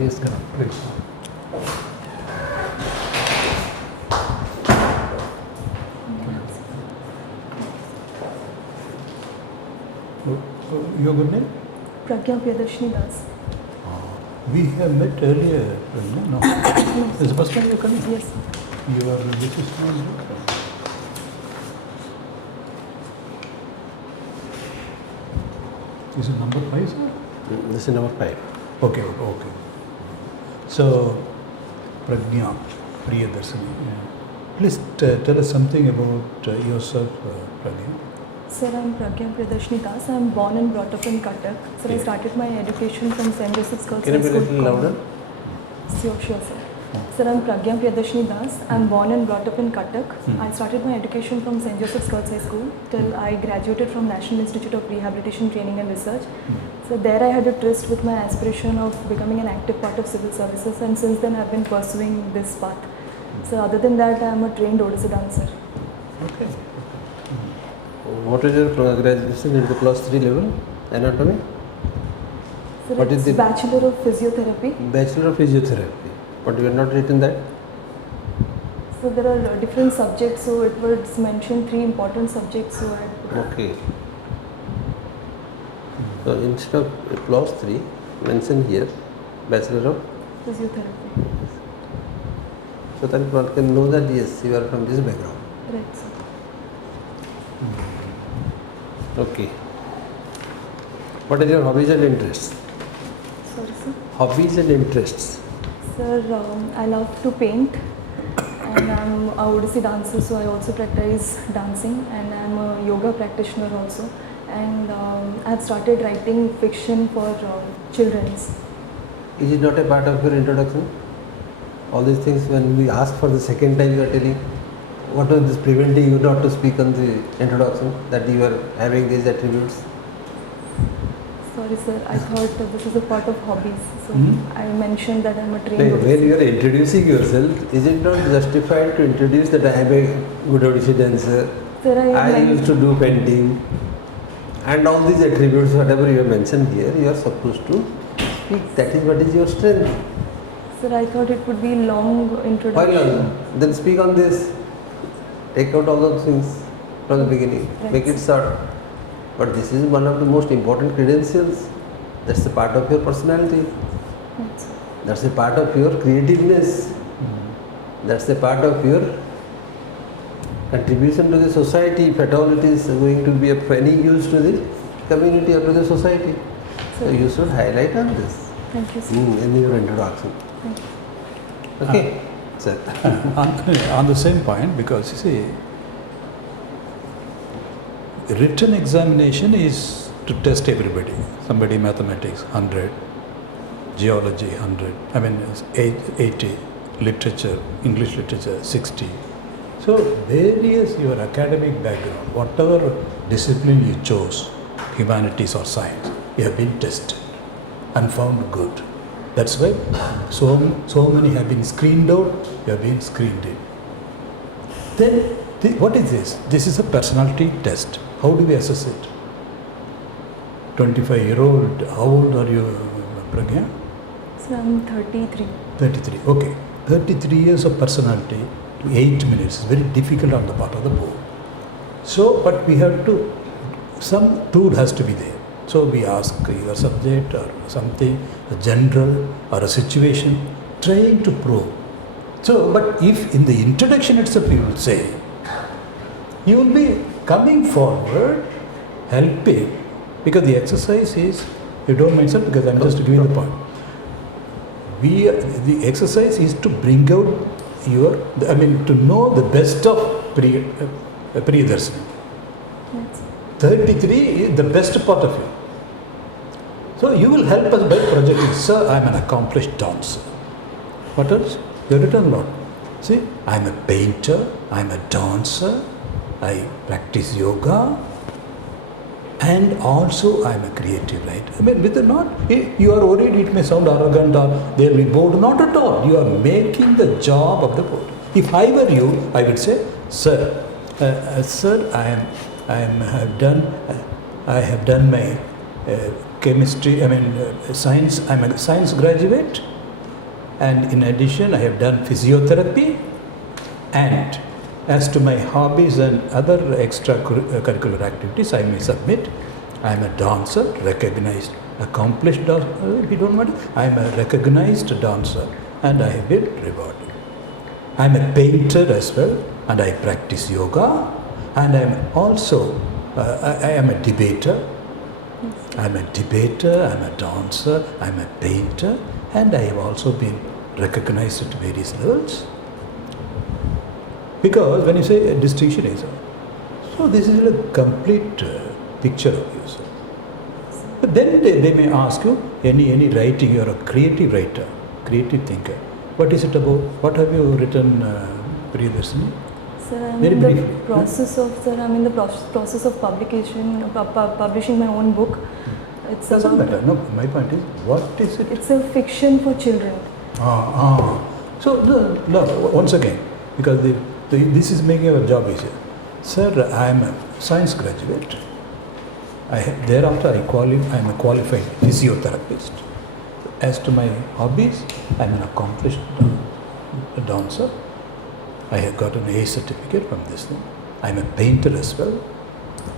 Yes, correct. Please. Your good name? PRAGNYA Das. We have met earlier, no? Is the first time you are coming? Yes. You are which student? Is it number 5, sir? This is number 5. Okay. So, Pragnya, PRIYADARSHINI. Please tell us something about yourself, Pragnya. Sir, I'm PRAGNYA Das. I'm born and brought up in Cuttack. Sir, I started my education from St. Joseph's Girls Can you High be a School. little louder? Sure, sir. Sir, I'm PRAGNYA Das. I'm born and brought up in Cuttack. I started my education from St. Joseph's Girls High School till I graduated from National Institute of Rehabilitation Training and Research. So there I had a tryst with my aspiration of becoming an active part of civil services, and since then I've been pursuing this path. So other than that, I'm a trained Odisha dancer. Okay. What is your graduation in the class 3 level? Anatomy? Sir, What is it's the- Bachelor of Physiotherapy. Bachelor of Physiotherapy. But you have not written that? So there are different subjects, so it was mentioned 3 important subjects, so I Okay. So instead of class 3, mention here Bachelor of. physiotherapy. So then one can know that yes, you are from this background. Right, sir. Okay. What are your hobbies and interests? Sorry, sir. Hobbies and interests. Sir, I love to paint, and I'm a Odissi dancer, so I also practice dancing, and I'm a yoga practitioner also. And I've started writing fiction for children's. Is it not a part of your introduction? All these things, when we ask for the second time, you are telling what was this preventing you not to speak on the introduction, that you are having these attributes? Sorry, sir. I thought that this is a part of hobbies, so I mentioned that I'm a trained When Odissi. you are introducing yourself, is it not justified to introduce that I am a good Odissi dancer, Sir, I used to do painting, and all these attributes, whatever you have mentioned here, you are supposed to speak. That is what is your strength. Sir, I thought it would be long Why introduction. not? Then speak on this. Take out all those things from the beginning. Right. Make it short. But this is one of the most important credentials. That's a part of your personality. Right, sir. That's a part of your creativeness. That's a part of your contribution to the society, if at all it is going to be of any use to the community or to the society. So you should highlight on this Thank you, sir. in your introduction. Thank you. Okay, sir. On the same point, because you see, written examination is to test everybody. Somebody mathematics 100, geology 100, I mean 80, literature, English literature 60. So various your academic background, whatever discipline you chose, humanities or science, you have been tested and found good. That's why so many have been screened out, you have been screened in. Then what is this? This is a personality test. How do we assess it? 25-year-old, how old are you, Pragya? Sir, I'm 33. 33, okay. 33 years of personality, 8 minutes is very difficult on the part of the board. So, but we have to, some tool has to be there. So we ask your subject or something, a general or a situation, trying to probe. So, but if in the introduction itself you will say, you will be coming forward, helping, because the exercise is, you don't mind, sir, because I'm just giving the point. The exercise is to bring out to know the best of PRIYADARSHINI. Yes. 33 is the best part of you. So you will help us by projecting, sir, I am an accomplished dancer. What else? You have written a lot. See, I am a painter, I am a dancer, I practice yoga, and also I am a creative writer. I mean, with the not, you are worried it may sound arrogant or they will be bored. Not at all. You are making the job of the board. If I were you, I would say, sir, I have done my chemistry, science. I am a science graduate, and in addition I have done physiotherapy. And as to my hobbies and other extracurricular activities, I may submit I am a dancer, recognized, accomplished dancer. If you don't mind, I am a recognized dancer and I have been rewarded. I am a painter as well and I practice yoga, and I am also I am a debater. I am a debater, I am a dancer, I am a painter, and I have also been recognized at various levels. Because when you say a distinction is, so this is a complete picture of you, sir. But then they may ask you, any writing, you are a creative writer, creative thinker. What is it about? What have you written, PRIYADARSHINI? Sir, I'm Very in the briefly. process of publication, publishing my own book. It's Doesn't about, matter. No, my point is, what is it? it's a fiction for children. So, no, once again, because this is making our job easier. Sir, I am a science graduate. Thereafter, I am a qualified physiotherapist. As to my hobbies, I am an accomplished dancer. I have got an A certificate from this thing. I am a painter as well.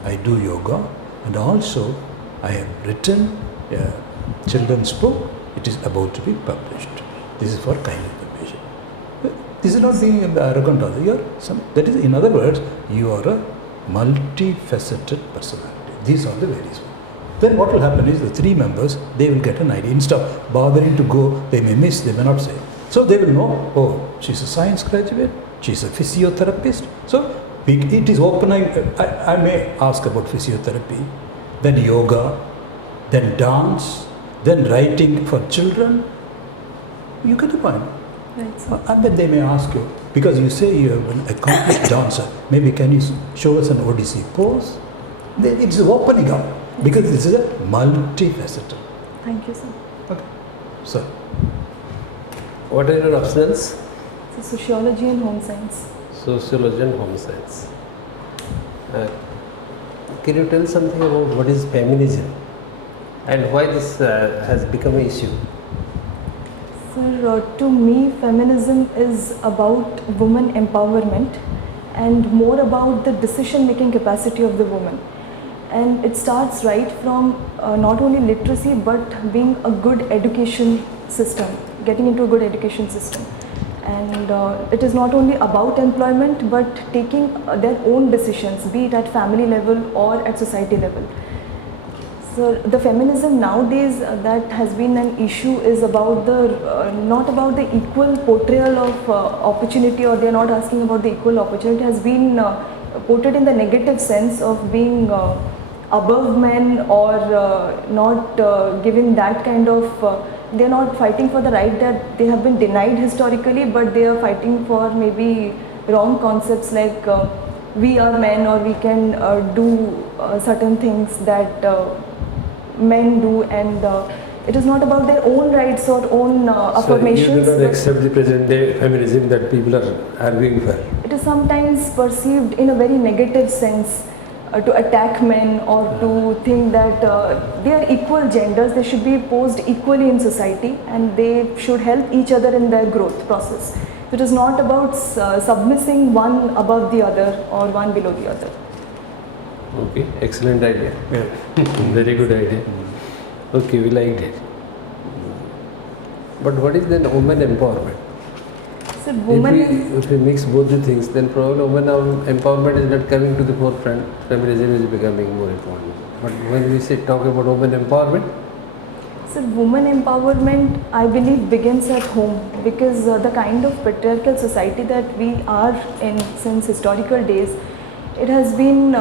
I do yoga, and also I have written a children's book. It is about to be published. This is for kind information. This is not being arrogant. That is, in other words, you are a multifaceted personality. These are the various ones. Then what will happen is the three members, they will get an idea. Instead of bothering to go, they may miss, they may not say. So they will know, oh, she's a science graduate, she's a physiotherapist. So it is open. I may ask about physiotherapy, then yoga, then dance, then writing for children. You get the point. Right, sir. And then they may ask you, because you say you are an accomplished dancer, maybe can you show us an Odisha pose? It's opening up, because this is a multifaceted. Thank you, sir. Okay. So, What are your optionals? So sociology and home science. Sociology and home science. Can you tell something about what is feminism and why this has become an issue? Sir, to me, feminism is about women empowerment and more about the decision-making capacity of the woman. And it starts right from not only literacy but being a good education system, getting into a good education system. And it is not only about employment but taking their own decisions, be it at family level or at society level. So the feminism nowadays that has been an issue is about not about the equal portrayal of opportunity, or they are not asking about the equal opportunity. It has been portrayed in the negative sense of being above men or not giving that kind of, they are not fighting for the right that they have been denied historically, but they are fighting for maybe wrong concepts like we are men or we can do certain things that men do, and it is not about their own rights or own affirmations. So you do not accept the present day feminism that people are arguing for? It is sometimes perceived in a very negative sense to attack men or to think that they are equal genders, they should be posed equally in society and they should help each other in their growth process. It is not about submissing one above the other or one below the other. Okay, excellent idea. Very good idea. Okay, we liked it. But what is then women empowerment? So If we mix both the things, then probably women empowerment is not coming to the forefront. Feminism is becoming more important. But when we talk about women empowerment, so women empowerment, I believe, begins at home, because the kind of patriarchal society that we are in since historical days, it has been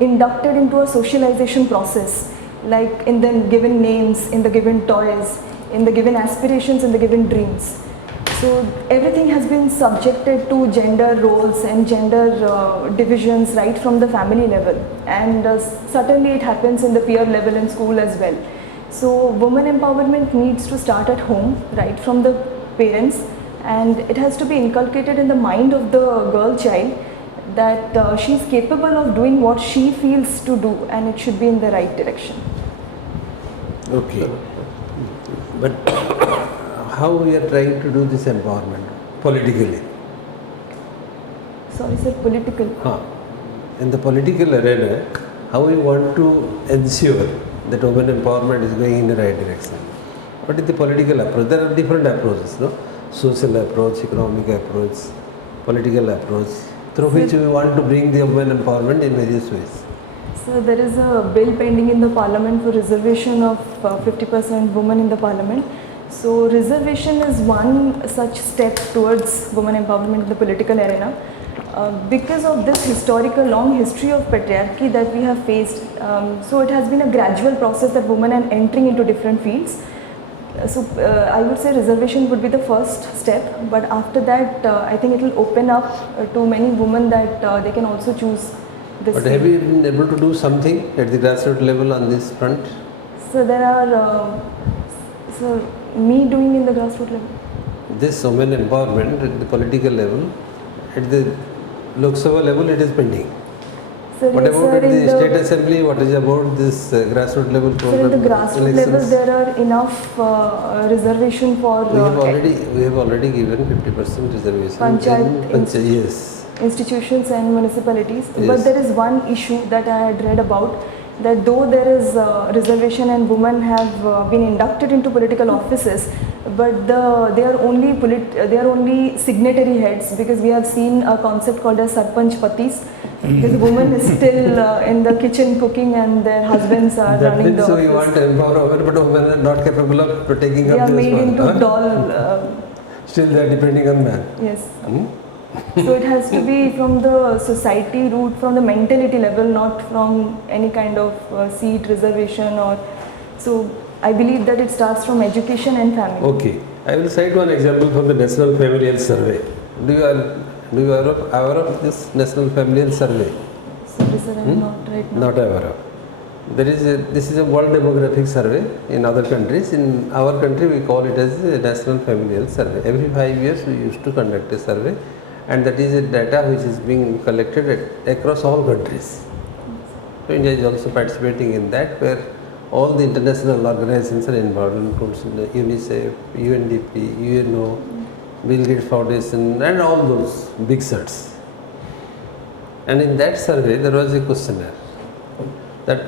inducted into a socialization process, like in the given names, in the given toys, in the given aspirations, in the given dreams. So everything has been subjected to gender roles and gender divisions right from the family level, and certainly it happens in the peer level in school as well. So women empowerment needs to start at home, right from the parents, and it has to be inculcated in the mind of the girl child that she is capable of doing what she feels to do, and it should be in the right direction. okay. But how we are trying to do this empowerment politically? Sorry sir, political. In the political arena, how we want to ensure that women empowerment is going in the right direction? What is the political approach? There are different approaches, no? Social approach, economic approach, political approach, through which we want to bring the women empowerment in various ways. So there is a bill pending in the parliament for reservation of 50% women in the parliament. So reservation is one such step towards women empowerment in the political arena. Because of this long history of patriarchy that we have faced, so it has been a gradual process that women are entering into different fields. So I would say reservation would be the first step, but after that I think it will open up to many women that they can also choose this. But have you been able to do something at the grassroots level on this front? So there are, so me doing in the grassroots level? This women empowerment at the political level, at the Lok Sabha level it is pending. Sir, What yes, about sir, at the in state assembly? What is about this grassroots level program? So in the grassroots level elections? there are enough reservation for we have already given 50% reservation. Panchayat yes. institutions and municipalities. Yes. But there is one issue that I had read about, that though there is reservation and women have been inducted into political offices, but they are only signatory heads, because we have seen a concept called as Sarpanch Patis, because the woman is still in the kitchen cooking and their husbands are running the office. So you want to empower women, but women are not capable of taking up this. They are made into doll. Still they are depending on man. Yes. So it has to be from the society root, from the mentality level, not from any kind of seat reservation or so. I believe that it starts from education and family. Okay, I will cite one example from the National Family Health Survey. Do you are aware of this National Family Health Survey? Sorry sir, I am not right now. Not aware of. This is a world demographic survey in other countries. In our country we call it as the National Family Health Survey. Every 5 years we used to conduct a survey, and that is a data which is being collected across all countries. So India is also participating in that, where all the international organizations are involved, including UNICEF, UNDP, UNO, Bill Gates Foundation, and all those big sets. And in that survey there was a questionnaire that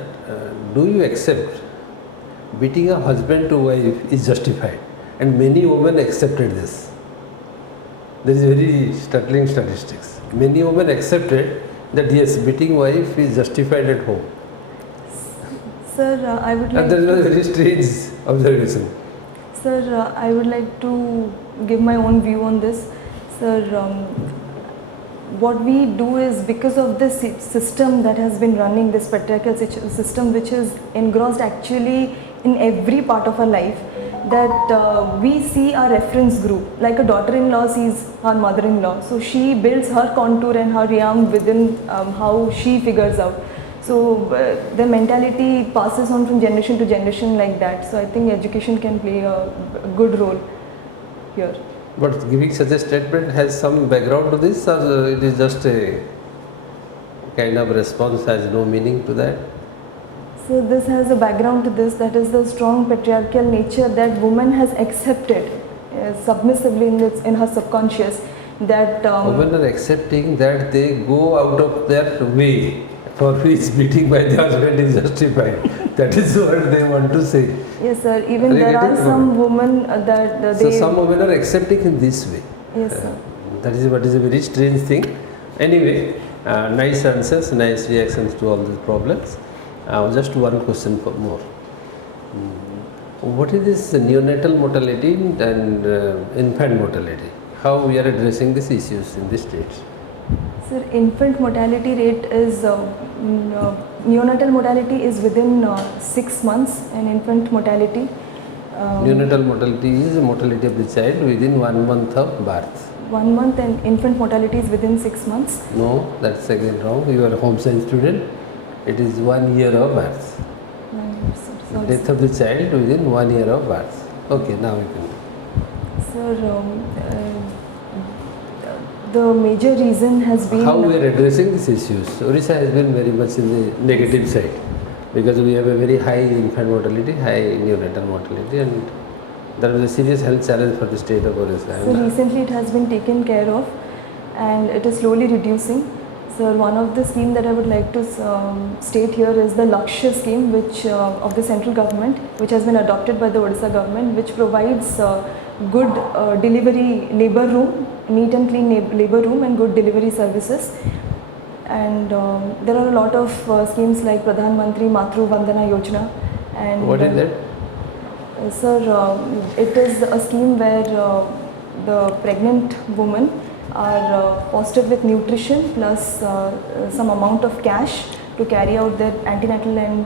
do you accept beating a husband to wife is justified? And many women accepted this. There is very startling statistics. Many women accepted that yes, beating wife is justified at home. Sir, I would like. And there is a very strange observation. Sir, I would like to give my own view on this. Sir, what we do is, because of this system that has been running, this patriarchal system which is engrossed actually in every part of our life, that we see our reference group, like a daughter-in-law sees her mother-in-law. So she builds her contour and her realm within how she figures out. So the mentality passes on from generation to generation like that. So I think education can play a good role here. But giving such a statement has some background to this, or it is just a kind of response, has no meaning to that? So this has a background to this, that is the strong patriarchal nature that woman has accepted submissively in her subconscious, that women are accepting that they go out of their way for which beating by the husband is justified. That is what they want to say. Yes sir, even there are some women that they... So some women are accepting in this way. Yes sir. That is what is a very strange thing. Anyway, nice answers, nice reactions to all these problems. Just one question for more. What is this neonatal mortality and infant mortality? How we are addressing these issues in the states? Sir, infant mortality rate is, neonatal mortality is within 6 months, and infant mortality. Neonatal mortality is the mortality of the child within 1 month of birth. 1 month, and infant mortality is within 6 months. No, that's again wrong. You are a home science student. It is 1 year of birth. Death of the child within 1 year of birth. Okay, now we can. Sir, the major reason has been... How we are addressing these issues? Orissa has been very much in the negative side, because we have a very high infant mortality, high neonatal mortality, and That was a serious health challenge for the state of Orissa. So recently it has been taken care of and it is slowly reducing. So one of the schemes that I would like to state here is the Lakshya scheme, which of the central government, which has been adopted by the Odisha government, which provides good delivery labour room, neat and clean labour room and good delivery services. And there are a lot of schemes like Pradhan Mantri Matru Vandana Yojana. And what is that? Sir, it is a scheme where the pregnant women are fostered with nutrition plus some amount of cash to carry out their antenatal and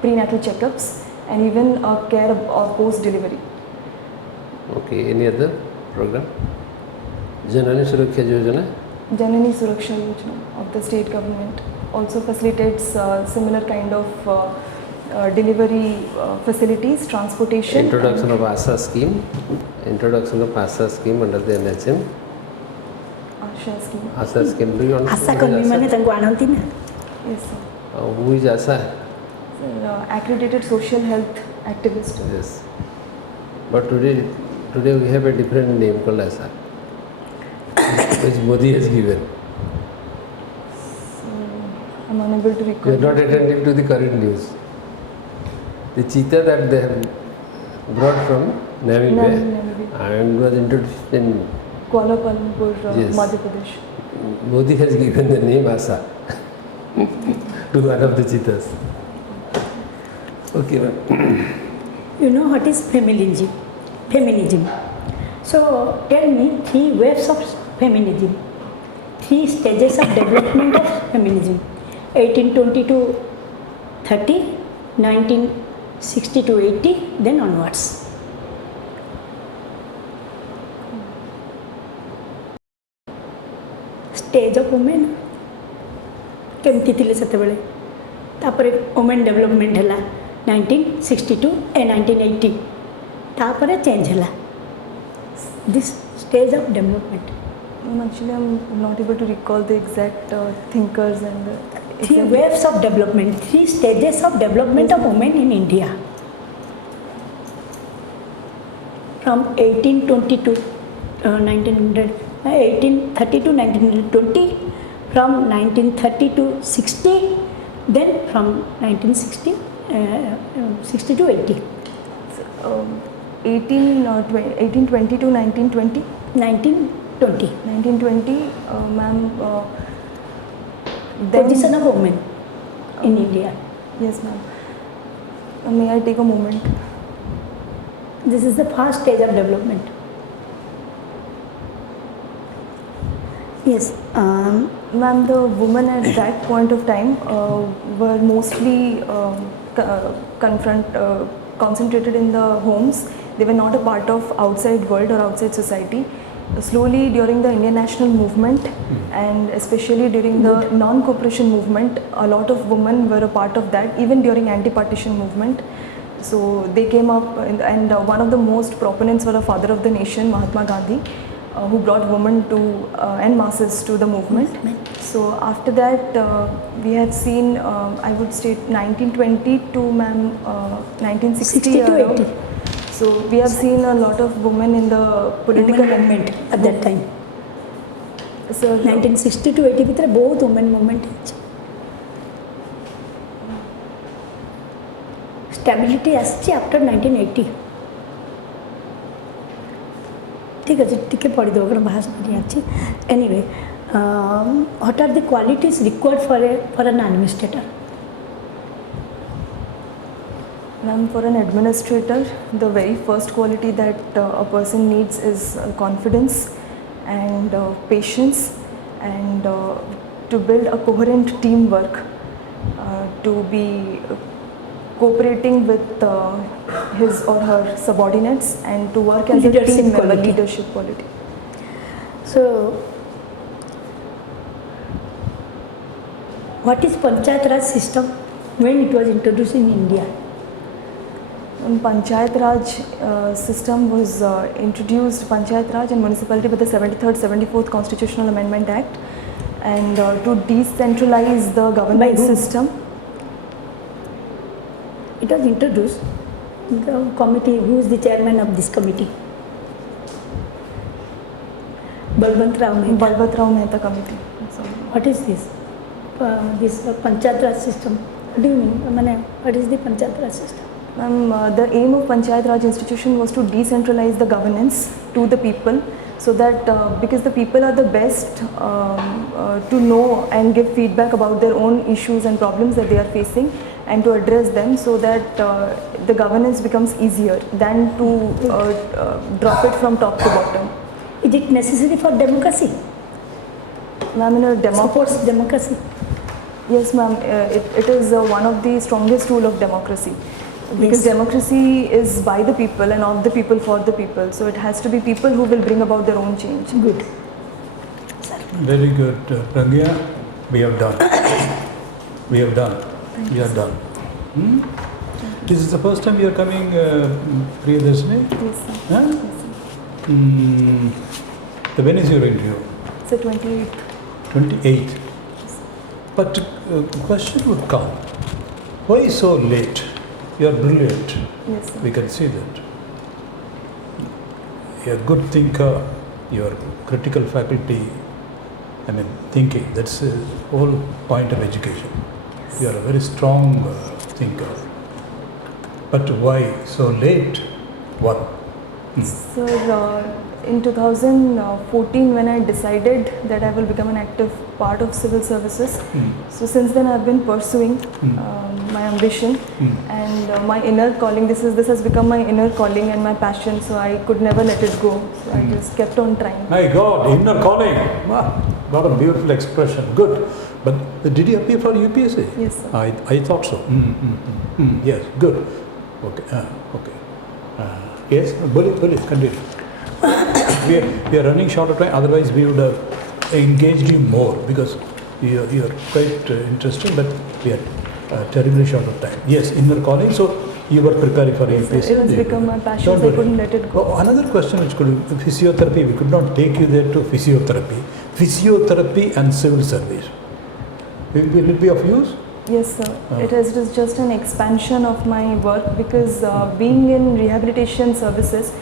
prenatal checkups and even care of post-delivery. Okay, any other program? Janani Suraksha Yojana? Janani Suraksha Yojana of the state government also facilitates similar kind of delivery facilities, transportation. Introduction of ASA scheme. Introduction of ASA scheme under the NHM. Asha scheme. ASA scheme. Do you Asha understand? कर्मी माने तांको आनंती ना Yes, sir. Who is ASA? Sir, accredited social health activist. Yes. But today we have a different name called ASA, which Modi has given. So, I'm unable to You recall. are not attentive to the current news. The cheetah that they have brought from Namibia and was introduced in Kuala Lumpur, Yes. Madhya Pradesh. Modi has given the name ASA to one of the cheetahs. Okay, ma'am. You know what is feminism? Feminism. So tell me 3 waves of feminism, 3 stages of development of feminism. 1820 to 30, 1960 to 80, then onwards. Stage of women केमती थिले सेतेबेले तापरे women development हला 1962 and 1980 तापरे change हला this stage of development. Actually, I'm not able to recall the exact thinkers and the 3 waves of development, 3 stages of development of women in India. From 1820 to 1830 to 1920, from 1930 to 60, then from 1960 to 80. 1820 to 1920. 1920. 1920, ma'am. Position of women in India. Yes, ma'am. May I take a moment? This is the first stage of development. Yes. Ma'am, the women at that point of time were mostly concentrated in the homes. They were not a part of outside world or outside society. Slowly during the Indian national movement and especially during the non-cooperation movement, a lot of women were a part of that, even during anti-partition movement. So they came up and one of the most proponents were a father of the nation, Mahatma Gandhi, who brought women to and masses to the movement. So after that we have seen, I would state 1920 to 1960 60 to 80. So we have seen a lot of women in the political movement at that time. So 1960 to 80 भितर बहुत women movement है. Stability आसी after 1980. ठीक है जी, ठीक है पढ़ी दो अगर भाषा नहीं अच्छी. Anyway, what are the qualities required for an administrator? Ma'am, for an administrator, the very first quality that a person needs is confidence and patience and to build a coherent teamwork, to be cooperating with his or her subordinates and to work as a team member, leadership quality. So, what is Panchayat Raj system when it was introduced in India? Panchayat Raj system was introduced, Panchayat Raj and municipality with the 73rd, 74th Constitutional Amendment Act, and to decentralize the government system. It was introduced The committee, who is the chairman of this committee? Balwant Rao Mehta. Balwant Rao Mehta committee. So, What is this? This Panchayat Raj System. What do you mean? What is the Panchayat Raj System? ma'am, the aim of Panchayat Raj institution was to decentralize the governance to the people, so that because the people are the best to know and give feedback about their own issues and problems that they are facing, and to address them, so that the governance becomes easier than to drop it from top to bottom. Is it necessary for democracy? Ma'am, in a Supports democracy. yes ma'am, it is one of the strongest tool of democracy. Because Yes. democracy is by the people and of the people for the people. So it has to be people who will bring about their own change. Good. Very good. Pragnya, we have done. We have done. We are done. Hmm? This is the first time you are coming, Priyadarshini? Yes, sir. Huh? Yes, sir. So when is your interview? So 28th. 28th. But question would come. Why so late? You are brilliant. Yes, sir. We can see that. You are a good thinker. You are critical faculty. I mean, thinking. That's the whole point of education. You are a very strong thinker. But why so late? What? Sir, in 2014, when I decided that I will become an active part of civil services, so since then I've been pursuing my ambition and my inner calling. This has become my inner calling and my passion, so I could never let it go. So I just kept on trying. My God, inner calling. Wow, what a beautiful expression. Good. But did you appear for UPSC? Yes, sir. I thought so. Yes, good. Okay. Yes, Bully, continue. we are running short of time, otherwise we would have engaged you more, because you are quite interesting, but we are terribly short of time. Yes, inner calling. So you were preparing for UPSC. It has become my passion, so I couldn't let it go. Oh, another question which could be physiotherapy. We could not take you there to physiotherapy. Physiotherapy and civil service. Will it be of use? Yes, sir. It is just an expansion of my work, because being in rehabilitation services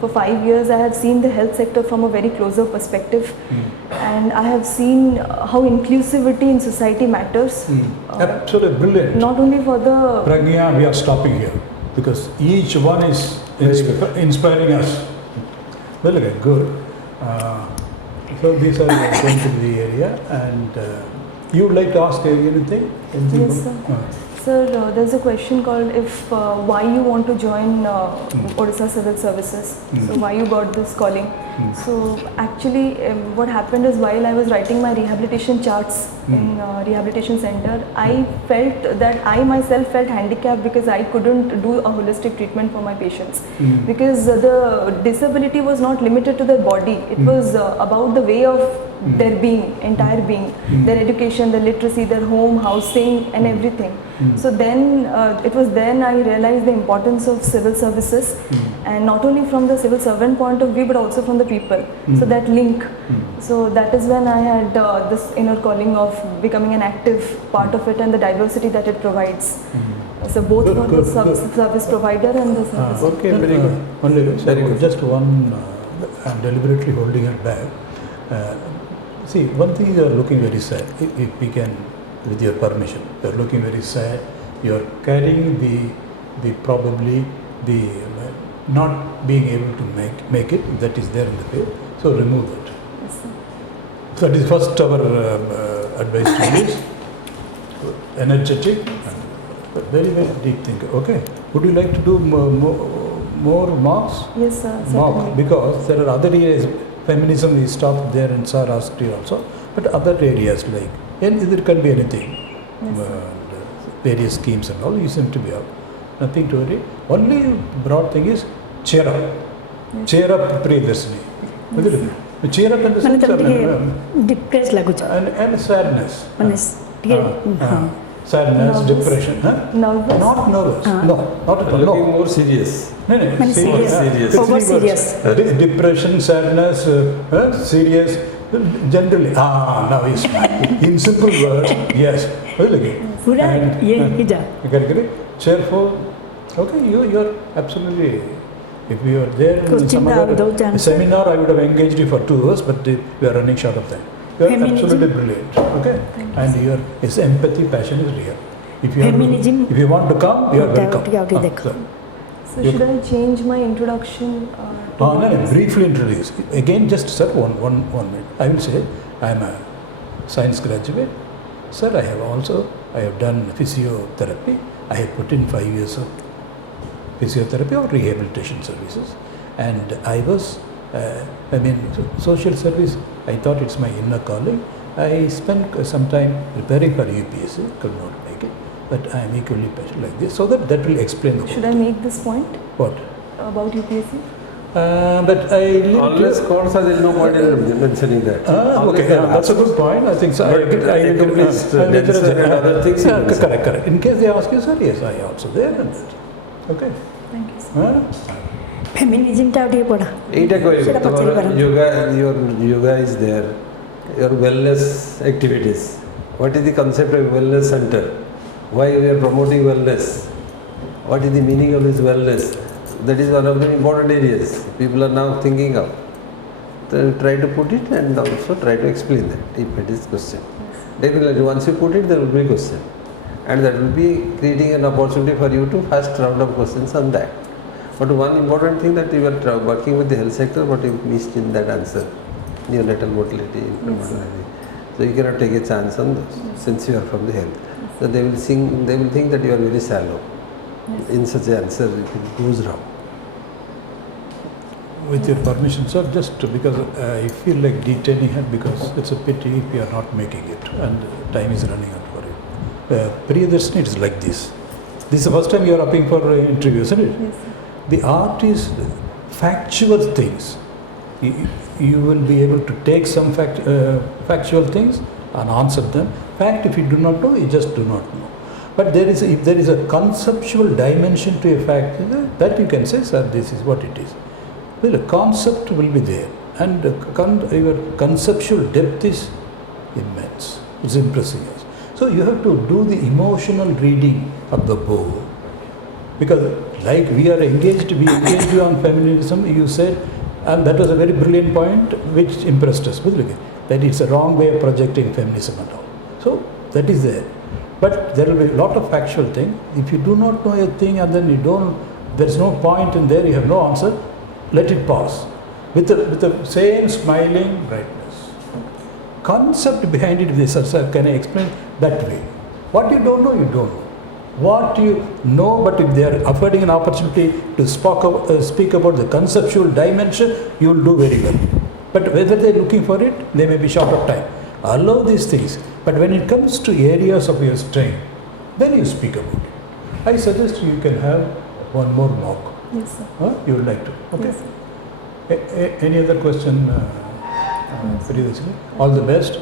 for 5 years, I have seen the health sector from a very closer perspective, and I have seen how inclusivity in society matters. Absolutely brilliant. Not only for the Pragnya, we are stopping here because each one is inspiring us. Well, okay, good. So these are going to be the area, and you would like to ask anything? Yes, sir. Sir, there's a question called why you want to join Odisha Civil Services. So why you got this calling? So actually, what happened is, while I was writing my rehabilitation charts in rehabilitation center, I felt that I myself felt handicapped because I couldn't do a holistic treatment for my patients. Because the disability was not limited to their body; it was about the way of their being, entire being, their education, their literacy, their home, housing, and everything. So then it was then I realized the importance of civil services, and not only from the civil servant point of view, but also from the people. So that link. So that is when I had this inner calling of becoming an active part of it, and the diversity that it provides. So both Good, for good, the good. service provider and the service. Okay, very good. Only Very good. just one. I'm deliberately holding it back. See, one thing, you are looking very sad. If we can, with your permission, you are looking very sad. You are carrying the probably the not being able to make it, that is there in the field. So remove it. Yes, sir. So that is first our advice to you. Energetic, and very deep thinker. Okay. Would you like to do more marks? Yes, sir. Mark, Certainly. because there are other areas. Feminism is stopped there, and Sir asked you also. But other areas like, and there can be anything. Yes, Various schemes and all, you seem to be up. Nothing to worry. Only broad thing is cheer up. Yes. Cheer up, Priyadarshini. Cheer up in the sense of Depressed lagucha. and sadness. Sadness, Nervous. depression. Nervous. Not nervous. No, not at all. Looking No. more serious. Many serious. Serious. Over serious. Depression, sadness, serious. Generally, now is in simple words, yes. And cheerful, Okay, you're absolutely. If you are there in Question some without other answer. seminar, I would have engaged you for 2 hours, but we are running short of time. You are Feminism. absolutely brilliant. Okay, and your empathy, passion is real. If you Feminism. if you want to come, you are welcome. Okay. Sir. So should I change my introduction? To No, briefly introduce. Again, just sir, one minute. I will say, I am a science graduate. Sir, I have done physiotherapy. I have put in 5 years of physiotherapy or rehabilitation services. And I was, social service, I thought it's my inner calling. I spent some time preparing for UPSC, could not make it. But I am equally passionate like this. So that will explain the Should I make this point What? about UPSC? But I Unless course, there is no point in mentioning that. Okay, that's a good point. I think so. I agree. Other things. Correct. In case they ask you, sir, yes, I also there and that. Okay. Thank you, sir. Feminism टा उठे पड़ा सेटा पछाड़ी पारन yoga is there, your wellness activities. What is the concept of wellness center? Why we are promoting wellness? What is the meaning of this wellness? That is one of the important areas people are now thinking of. So try to put it and also try to explain that if it is question. Definitely once you put it, there will be a question, and that will be creating an opportunity for you to first round of questions on that. But one important thing that you are working with the health sector, but you missed in that answer, neonatal mortality, infant mortality. So you cannot take a chance on those since you are from the health. So they will think that you are very shallow in such an answer if it goes wrong. With your permission, sir, just because I feel like detaining her because it's a pity if you are not making it and time is running out for you. PRIYADARSHINI is like this. This is the first time you are applying for an interview, isn't it? Yes, sir. The art is factual things. You will be able to take some factual things and answer them. Fact, if you do not know, you just do not know. But if there is a conceptual dimension to a fact, that you can say, sir, this is what it is. Well, a concept will be there, and your conceptual depth is immense. It's impressing us. So you have to do the emotional reading of the book, because like we engaged you on feminism. You said, and that was a very brilliant point, which impressed us. That it's a wrong way of projecting feminism and all. So that is there. But there will be a lot of factual thing. If you do not know a thing and then there is no point in there, you have no answer, let it pass. With the same smiling brightness. Concept behind it, sir, can I explain that way? What you don't know, you don't know. What you know, but if they are affording an opportunity to speak about the conceptual dimension, you will do very well. But whether they are looking for it, they may be short of time. Allow these things. But when it comes to areas of your strength, then you speak about it. I suggest you can have one more mock. Yes, sir. You would like to? Okay. Yes, Any other question? All the best.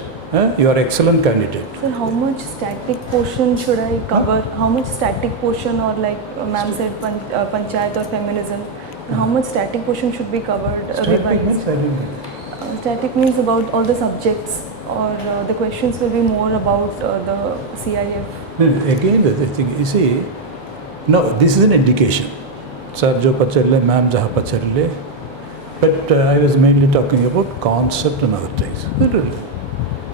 You are excellent candidate. Sir, how much static portion should I cover? How much static portion, or like ma'am said, Panchayat or feminism? How much static portion should be covered? Static means I didn't get it. Static means about all the subjects, or the questions will be more about the CIF. Again, the thing, you see, no, this is an indication. Sir, jo pacharle, ma'am jaha pacharle. But I was mainly talking about concept and other things. Literally.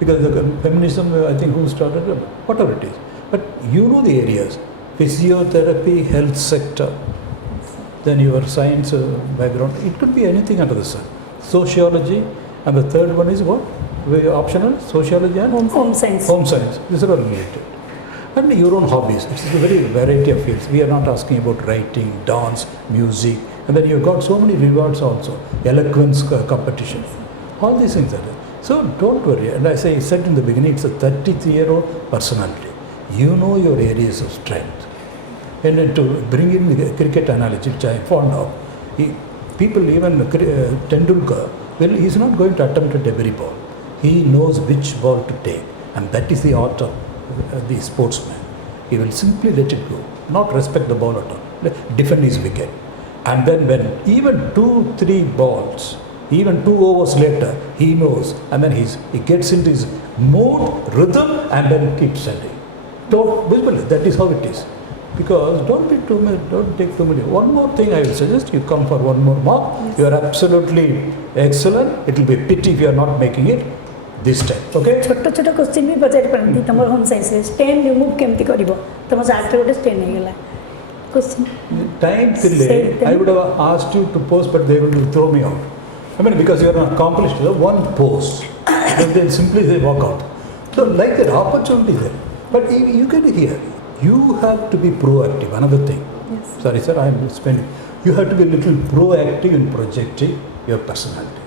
Because the feminism, I think, who started it, whatever it is. But you know the areas. Physiotherapy, health sector, then your science background. It could be anything under the sun. Sociology, and the third one is what? Very optional, sociology and home science. Home science. These are all related. And your own hobbies. It's a very variety of fields. We are not asking about writing, dance, music, and then you've got so many rewards also. Eloquence competition. All these things are there. So don't worry. And as I said in the beginning, it's a 33-year-old personality. You know your areas of strength. And to bring in the cricket analogy, which I am fond of, people, even Tendulkar, well, he's not going to attempt at every ball. He knows which ball to take. And that is the art of the sportsman. He will simply let it go, not respect the ball at all, defend his wicket. And then when even 2-3 balls, even 2 overs later, he knows, and then he gets into his mood, rhythm, and then keeps sending. Don't, that is how it is. Because don't be too much, don't take too many. One more thing I will suggest, you come for one more mark. Yes. You are absolutely excellent. It will be a pity if you are not making it this time. Okay? छोट छोट question भी पचारि पारती तुम home science stand remove केमती कर तुम chart गोटे stand हो गला question Time delay, I would have asked you to post, but they will throw me out. I mean, because you are an accomplished, one post, then simply they walk out. So, like that opportunity there. But you can hear, you have to be proactive. Another thing. Yes. Sorry, sir, I am spending. You have to be a little proactive in projecting your personality.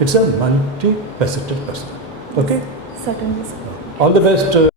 Yes, sir. It's a multi-faceted person. Okay? Certainly, sir. All the best,